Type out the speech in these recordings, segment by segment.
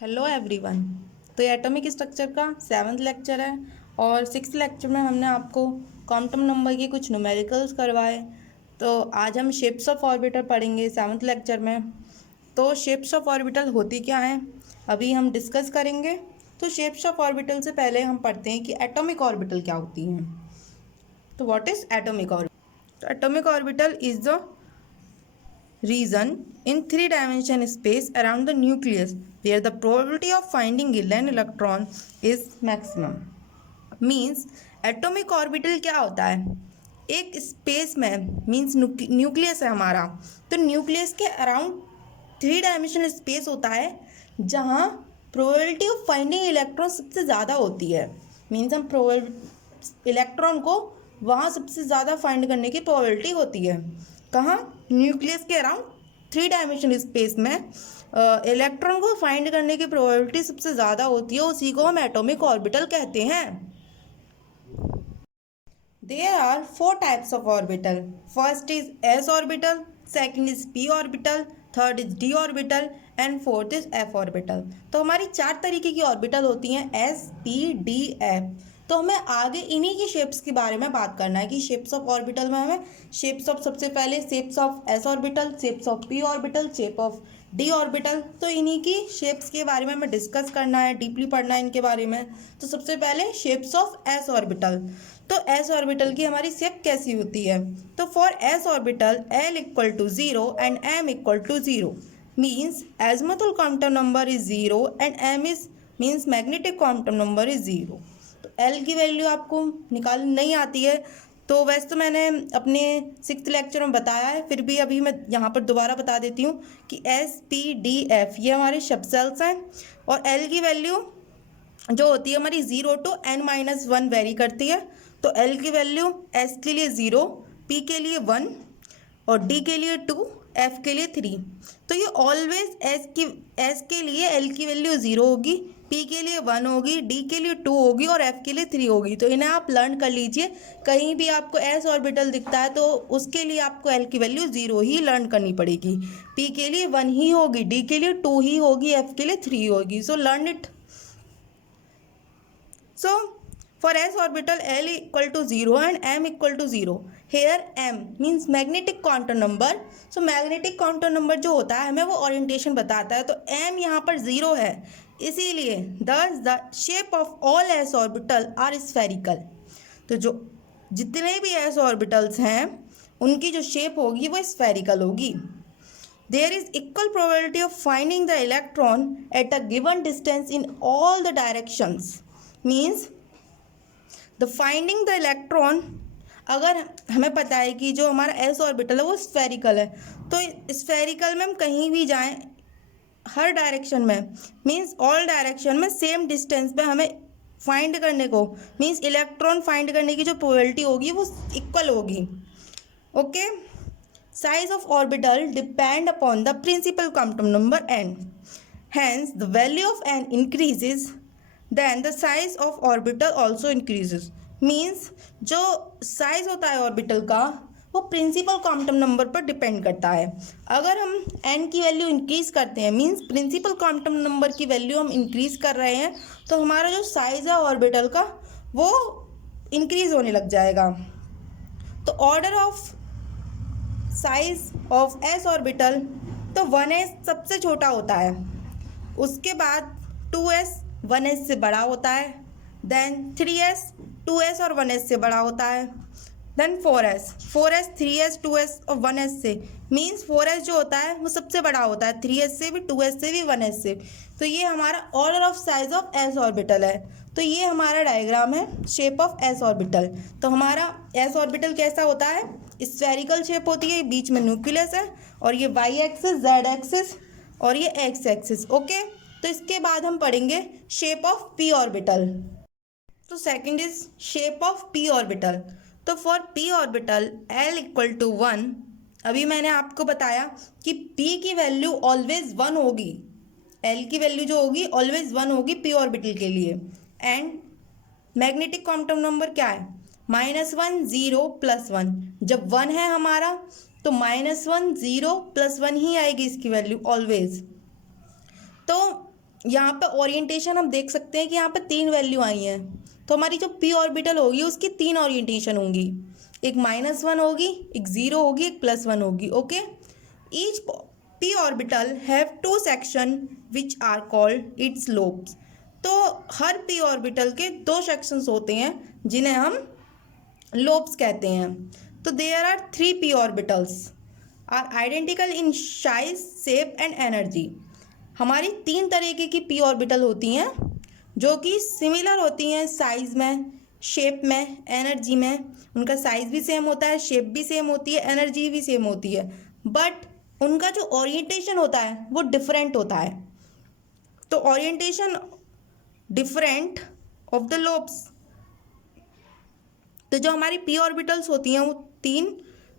Hello everyone. तो ये atomic structure का 7th लेक्चर है और 6th लेक्चर में हमने आपको क्वांटम नंबर के कुछ न्यूमेरिकल्स करवाए। तो आज हम शेप्स ऑफ ऑर्बिटल पढ़ेंगे 7th लेक्चर में। तो शेप्स ऑफ ऑर्बिटल होती क्या हैं अभी हम डिस्कस करेंगे। तो शेप्स ऑफ ऑर्बिटल से पहले हम पढ़ते हैं कि एटॉमिक ऑर्बिटल क्या होती हैं। तो व्हाट इज एटॉमिक ऑर्बिटल? तो atomic orbital is the region in three-dimensional space around the nucleus where the probability of finding an electron is maximum. Means atomic orbital क्या होता है? एक स्पेस में मीन्स न्यूक्लियस है हमारा, तो न्यूक्लियस के अराउंड 3 डायमेंशनल स्पेस होता है जहाँ प्रोबेबिलिटी ऑफ फाइंडिंग इलेक्ट्रॉन सबसे ज़्यादा होती है। मीन्स हम इलेक्ट्रॉन को वहाँ सबसे ज़्यादा फाइंड करने की प्रोबेबिलिटी होती है। कहाँ? न्यूक्लियस के अराउंड 3 डायमेंशनल स्पेस में इलेक्ट्रॉन को फाइंड करने की प्रोबेबिलिटी सबसे ज़्यादा होती है, उसी को हम एटॉमिक ऑर्बिटल कहते हैं। There are 4 types of orbital. First is s orbital, second is p orbital, third is d orbital and fourth is f orbital. तो हमारी 4 तरीके की ऑर्बिटल होती हैं s, p, d, f। तो हमें आगे इन्हीं की शेप्स के बारे में बात करना है कि शेप्स ऑफ ऑर्बिटल में हमें शेप्स ऑफ सबसे पहले shapes of s orbital, shapes of p orbital, shape of d orbital. तो इन्हीं की शेप्स के बारे में हमें डिस्कस करना है, डीपली पढ़ना है इनके बारे में। तो सबसे पहले शेप्स ऑफ एस ऑर्बिटल। तो एस ऑर्बिटल की हमारी शेप कैसी होती है? तो for s orbital l equal to 0 and m equal to 0 means azimuthal quantum number is 0 and m is means magnetic quantum number is 0। तो एल की value आपको निकाल नहीं आती है, तो वैसे तो मैंने अपने 6th लेक्चर में बताया है, फिर भी अभी मैं यहाँ पर दोबारा बता देती हूँ कि एस, पी, डी, एफ ये हमारे शब्द सेल्स हैं और एल की वैल्यू जो होती है हमारी 0 to n-1 वेरी करती है। तो एल की वैल्यू एस के लिए 0, पी के लिए 1 और डी के लिए 2, एफ के लिए 3। तो ये ऑलवेज एस के लिए एल की वैल्यू 0 होगी, पी के लिए 1 होगी, डी के लिए 2 होगी और एफ के लिए 3 होगी। तो इन्हें आप लर्न कर लीजिए, कहीं भी आपको एस ऑर्बिटल दिखता है तो उसके लिए आपको एल की वैल्यू 0 ही लर्न करनी पड़ेगी, पी के लिए 1 ही होगी, डी के लिए 2 ही होगी, एफ के लिए 3 होगी। So learn it. So for s orbital L equal to 0 and m equal to 0. Here m means magnetic quantum number. So magnetic quantum number जो होता है हमें वो orientation बताता है, तो m यहाँ पर 0 है, इसीलिए thus the shape of all s orbital are spherical. तो जो जितने भी s orbitals हैं उनकी जो shape होगी वो spherical होगी। There is equal probability of finding the electron at a given distance in all the directions. Means the finding the electron, अगर हमें पता है कि जो हमारा एस ऑर्बिटल है वो स्फेरिकल है, तो स्फेरिकल में हम कहीं भी जाएं हर डायरेक्शन में मीन्स ऑल डायरेक्शन में सेम डिस्टेंस पे हमें फाइंड करने को मीन्स इलेक्ट्रॉन फाइंड करने की जो प्रोबेबिलिटी होगी वो इक्वल होगी। Okay, size of orbital depend upon the principal quantum number n, hence the value of n increases then the size of orbital also increases. Means जो size होता है orbital का वो प्रिंसिपल क्वांटम नंबर पर depend करता है। अगर हम n की वैल्यू इंक्रीज करते हैं मीन्स प्रिंसिपल क्वांटम नंबर की वैल्यू हम इंक्रीज कर रहे हैं, तो हमारा जो साइज है ऑर्बिटल का वो इंक्रीज होने लग जाएगा। तो order of size of s orbital, तो 1s सबसे छोटा होता है, उसके बाद 2s 1s से बड़ा होता है, देन 3s 2s और 1s से बड़ा होता है, देन 4s 3s 2s और 1s से मीन्स 4s जो होता है वो सबसे बड़ा होता है, 3s से भी 2s से भी 1s से। तो ये हमारा order of size of s orbital है। तो ये हमारा डायग्राम है शेप ऑफ एस ऑर्बिटल। तो हमारा एस ऑर्बिटल कैसा होता है? स्फेरिकल शेप होती है, बीच में न्यूक्लियस है और ये वाई एक्सिस, जेड एक्सिस और ये एक्स एक्सिस। ओके, तो इसके बाद हम पढ़ेंगे शेप ऑफ पी ऑर्बिटल। तो second is shape of p orbital. तो for p orbital l equal to 1, अभी मैंने आपको बताया कि पी की वैल्यू ऑलवेज 1 होगी, एल की वैल्यू जो होगी ऑलवेज 1 होगी पी ऑर्बिटल के लिए। एंड मैग्नेटिक क्वांटम नंबर क्या है? -1 0 +1। जब 1 है हमारा तो -1 0 +1 ही आएगी इसकी वैल्यू ऑलवेज। तो यहाँ पे ओरिएंटेशन हम देख सकते हैं कि यहाँ पे 3 वैल्यू आई हैं, तो हमारी जो पी ऑर्बिटल होगी उसकी 3 ओरिएंटेशन होंगी, एक -1 होगी, एक 0 होगी, एक +1 होगी। Okay, each p orbital have 2 section which are called its lobes. तो हर पी ऑर्बिटल के 2 सेक्शंस होते हैं जिन्हें हम लोब्स कहते हैं। तो there are 3 p orbitals are identical in size, shape and energy. हमारी 3 तरीके की पी ऑर्बिटल होती हैं जो कि सिमिलर होती हैं साइज़ में, शेप में, एनर्जी में। उनका साइज़ भी सेम होता है, शेप भी सेम होती है, एनर्जी भी सेम होती है, बट उनका जो ओरिएंटेशन होता है वो डिफरेंट होता है। तो orientation different of the lobes. तो जो हमारी पी ऑर्बिटल्स होती हैं वो 3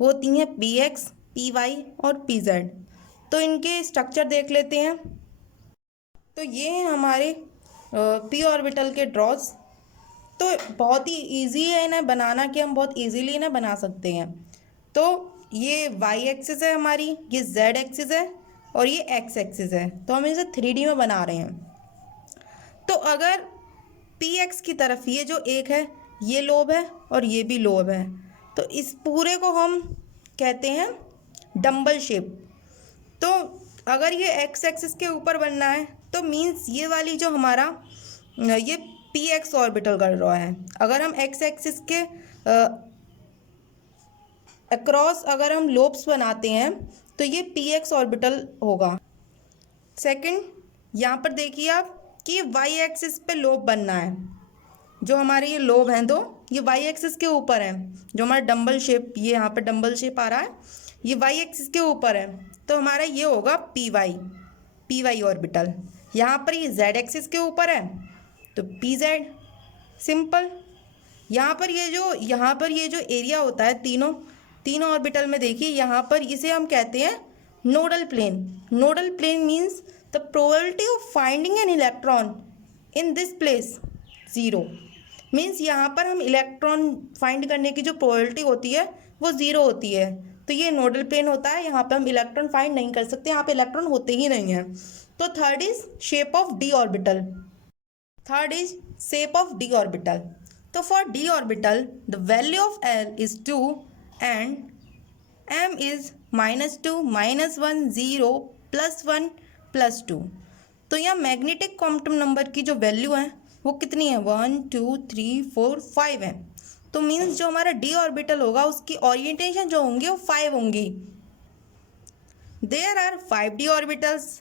होती हैं, पी एक्स, पी वाई और पी जेड। तो इनके स्ट्रक्चर देख लेते हैं। तो ये हैं हमारे पी ऑर्बिटल के ड्रॉज। तो बहुत ही इजी है इन्हें बनाना, कि हम बहुत इजीली इन्हें बना सकते हैं। तो ये वाई एक्सिस है हमारी, ये जेड एक्सिस है और ये एक्स एक्सिस है। तो हम इसे 3D में बना रहे हैं। तो अगर पी एक्स की तरफ ये जो एक है ये लोब है और ये भी लोब है, तो इस पूरे को हम कहते हैं डम्बल शेप। तो अगर ये एक्स एक्सिस के ऊपर बनना है तो मीन्स ये वाली जो हमारा ये पी एक्स ऑर्बिटल कर रहा है। अगर हम एक्स एक्सिस के अक्रॉस अगर हम लोब्स बनाते हैं तो ये पी एक्स ऑर्बिटल होगा। सेकंड, यहाँ पर देखिए आप कि वाई एक्सिस पे लोब बनना है। जो हमारे ये लोब हैं दो, ये वाई एक्सिस के ऊपर है। जो हमारा डम्बल शेप, ये यहाँ पर डम्बल शेप आ रहा है, ये वाई एक्सिस के ऊपर है। तो हमारा ये होगा पी वाई ऑर्बिटल। यहाँ पर ये जेड एक्सिस के ऊपर है तो पी जेड, सिंपल। यहाँ पर ये जो एरिया होता है तीनों ऑर्बिटल में, देखिए यहाँ पर इसे हम कहते हैं nodal plane. Nodal plane means the probability of finding an electron in this place 0। मीन्स यहाँ पर हम इलेक्ट्रॉन फाइंड करने की जो प्रोबेबिलिटी होती है वो 0 होती है। तो ये नोडल प्लेन होता है, यहाँ पे हम इलेक्ट्रॉन फाइंड नहीं कर सकते, यहाँ पे इलेक्ट्रॉन होते ही नहीं हैं। तो third is shape of d orbital. तो for d orbital the value of l is 2 and m is -2, -1, 0, +1, +2। तो यहाँ मैग्नेटिक क्वांटम नंबर की जो वैल्यू है वो कितनी है, 1, 2, 3, 4, 5 है। तो मीन्स जो हमारा डी ऑर्बिटल होगा उसकी ओरिएंटेशन जो होंगी वो 5 होंगी। देयर आर 5 डी ऑर्बिटल्स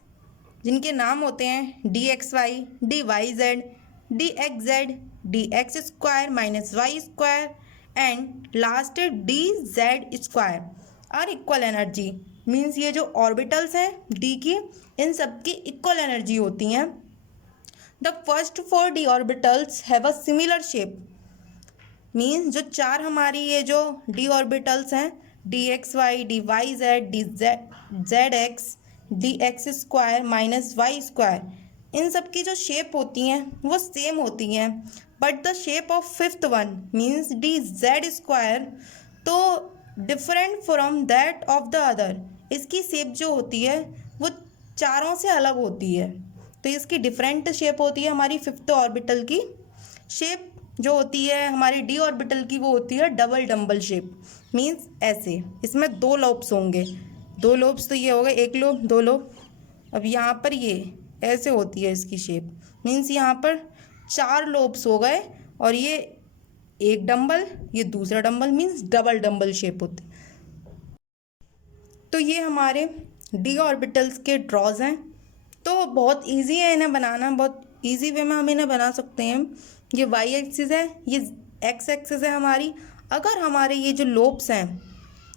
जिनके नाम होते हैं d x y, d y z, d x z, d x square -y square and last d z square are equal energy. Means ये जो ऑर्बिटल्स हैं डी की, इन सब की इक्वल एनर्जी होती हैं। The first 4 d orbitals have a similar shape. Means जो 4 हमारी ये जो डी ऑर्बिटल्स हैं, d x y, d y z, d z x, d x square -y square, इन सब की जो शेप होती हैं वो सेम होती हैं। But the shape of 5th one means d z square तो different from that of the other. इसकी शेप जो होती है वो चारों से अलग होती है। तो इसकी डिफरेंट शेप होती है। हमारी 5th ऑर्बिटल की शेप जो होती है हमारी डी ऑर्बिटल की वो होती है डबल डम्बल शेप। मीन्स ऐसे, इसमें 2 लोब्स होंगे। 2 लोब्स तो ये हो गए, 1 लोब, 2 लोब। अब यहाँ पर ये ऐसे होती है इसकी शेप। मीन्स यहाँ पर 4 लोब्स हो गए और ये एक डम्बल, ये दूसरा dumbbell, means double dumbbell shape होती। तो ये हमारे डी ऑर्बिटल्स के ड्रॉज हैं। तो बहुत इजी है इन्हें बनाना, बहुत इजी वे में हम इन्हें बना सकते हैं। ये वाई एक्सिस है, ये एक्स एक्सिस है हमारी। अगर हमारे ये जो लोब्स हैं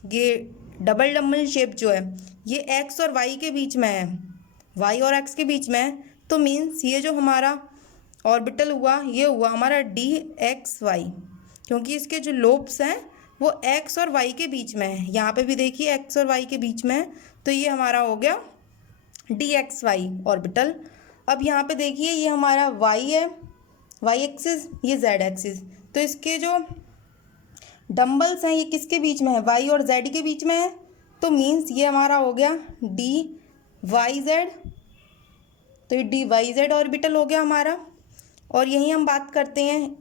ये डबल डम्बल शेप जो है ये एक्स और वाई के बीच में है, वाई और एक्स के बीच में है, तो मीन्स ये जो हमारा ऑर्बिटल हुआ ये हुआ हमारा डी एक्स वाई, क्योंकि इसके जो लोब्स हैं वो एक्स और वाई के बीच में है। यहाँ पे भी देखिए एक्स और वाई के बीच में है, तो ये हमारा हो गया डी एक्स वाई ऑर्बिटल। अब यहाँ पे देखिए ये हमारा वाई है, वाई एक्सिस, ये जेड एक्सिस। तो इसके जो डम्बल्स हैं ये किसके बीच में है, वाई और जेड के बीच में है। तो मीन्स ये हमारा हो गया डी वाई जेड तो ये डी वाई जेड ऑर्बिटल हो गया हमारा। और यहीं हम बात करते हैं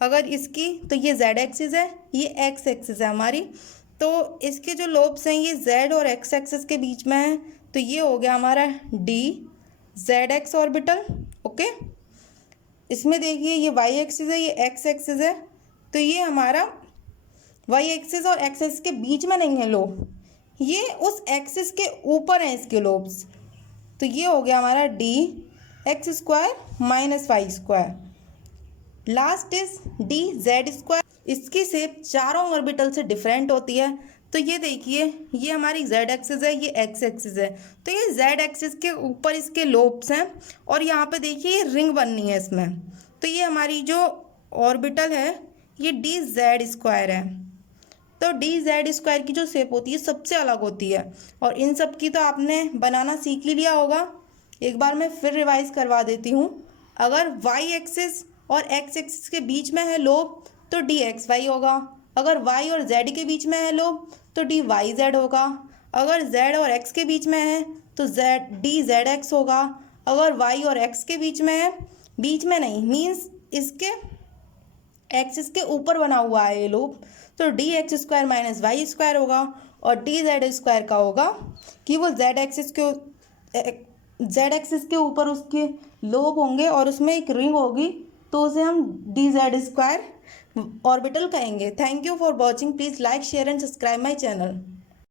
अगर इसकी, तो ये जेड एक्सिस है, ये एक्स एक्सिस है हमारी। तो इसके जो लोब्स हैं ये जेड और एक्स एक्सिस के बीच में है, तो ये हो गया हमारा D z x orbital. Okay, इसमें देखिए ये वाई एक्सिस है, ये एक्स एक्सिस है, तो ये हमारा वाई एक्सिस और एक्स एक्सिस के बीच में नहीं है लोब, ये उस एक्सिस के ऊपर हैं इसके लोब्स। तो ये हो गया हमारा d x square minus y square. Last is d z square. इसकी शेप चारों ऑर्बिटल से डिफरेंट होती है। तो ये देखिए ये हमारी जेड एक्सिस है, ये एक्स एक्सिस है, तो ये जेड एक्सिस के ऊपर इसके लोब्स हैं और यहाँ पे देखिए ये रिंग बननी है इसमें। तो ये हमारी जो ऑर्बिटल है ये डी जेड स्क्वायर है। तो डी जेड स्क्वायर की जो शेप होती है सबसे अलग होती है, और इन सब की तो आपने बनाना सीख ही लिया होगा। एक बार मैं फिर रिवाइज करवा देती हूँ। अगर वाई एक्सिस और एक्स एक्सिस के बीच में है लोब तो डी एक्स वाई होगा। अगर वाई और जेड के बीच में है लोब तो डी वाई जेड होगा। अगर जेड और एक्स के बीच में है तो जेड डी जेड एक्स होगा। अगर वाई और एक्स के बीच में है, बीच में नहीं मीन्स इसके एक्सिस के ऊपर बना हुआ है ये लोब, तो d x square minus y square होगा। और डी जेड स्क्वायर का होगा कि वो जेड एक्सिस के ऊपर उसके लोब होंगे और उसमें एक रिंग होगी, तो उसे हम डी जेड स्क्वायर ऑर्बिटल कहेंगे। Thank you for watching. Please like share and subscribe my channel.